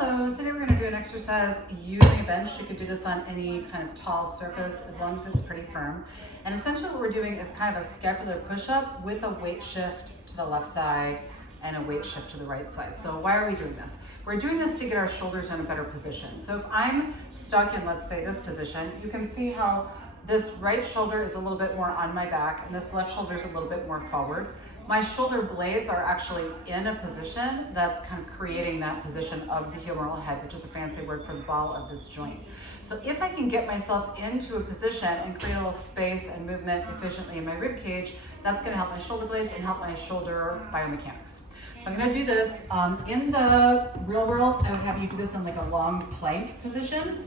Hello, today we're going to do an exercise using a bench. You could do this on any kind of tall surface as long as it's pretty firm. And essentially what we're doing is kind of a scapular push-up with a weight shift to the left side and a weight shift to the right side. So why are we doing this? We're doing this to get our shoulders in a better position. So if I'm stuck in, let's say, this position, you can see how this right shoulder is a little bit more on my back and this left shoulder is a little bit more forward. My shoulder blades are actually in a position that's kind of creating that position of the humeral head, which is a fancy word for the ball of this joint. So if I can get myself into a position and create a little space and movement efficiently in my rib cage, that's gonna help my shoulder blades and help my shoulder biomechanics. So I'm gonna do this. In the real world, I would have you do this in like a long plank position.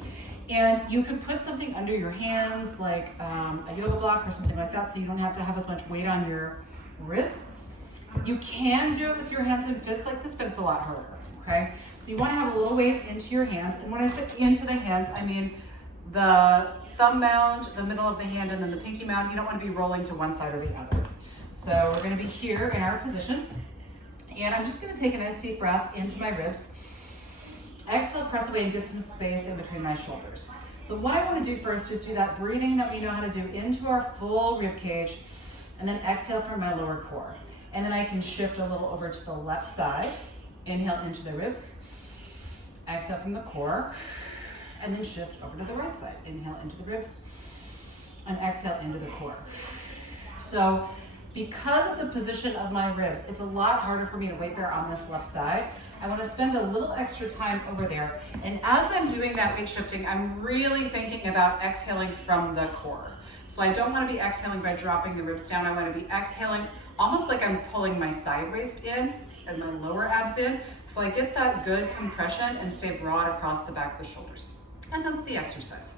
And you could put something under your hands, like a yoga block or something like that, so you don't have to have as much weight on your wrists. You can do it with your hands and fists like this, but it's a lot harder, okay? So you wanna have a little weight into your hands. And when I say into the hands, I mean the thumb mound, the middle of the hand, and then the pinky mound. You don't wanna be rolling to one side or the other. So we're gonna be here in our position. And I'm just gonna take a nice deep breath into my ribs. Exhale, press away and get some space in between my shoulders. So what I wanna do first is do that breathing that we know how to do into our full rib cage, and then exhale from my lower core. And then I can shift a little over to the left side. Inhale into the ribs. Exhale from the core. And then shift over to the right side. Inhale into the ribs. And exhale into the core. So because of the position of my ribs, it's a lot harder for me to weight bear on this left side. I want to spend a little extra time over there. And as I'm doing that weight shifting, I'm really thinking about exhaling from the core. So I don't want to be exhaling by dropping the ribs down. I want to be exhaling almost like I'm pulling my side waist in and my lower abs in. So I get that good compression and stay broad across the back of the shoulders. And that's the exercise.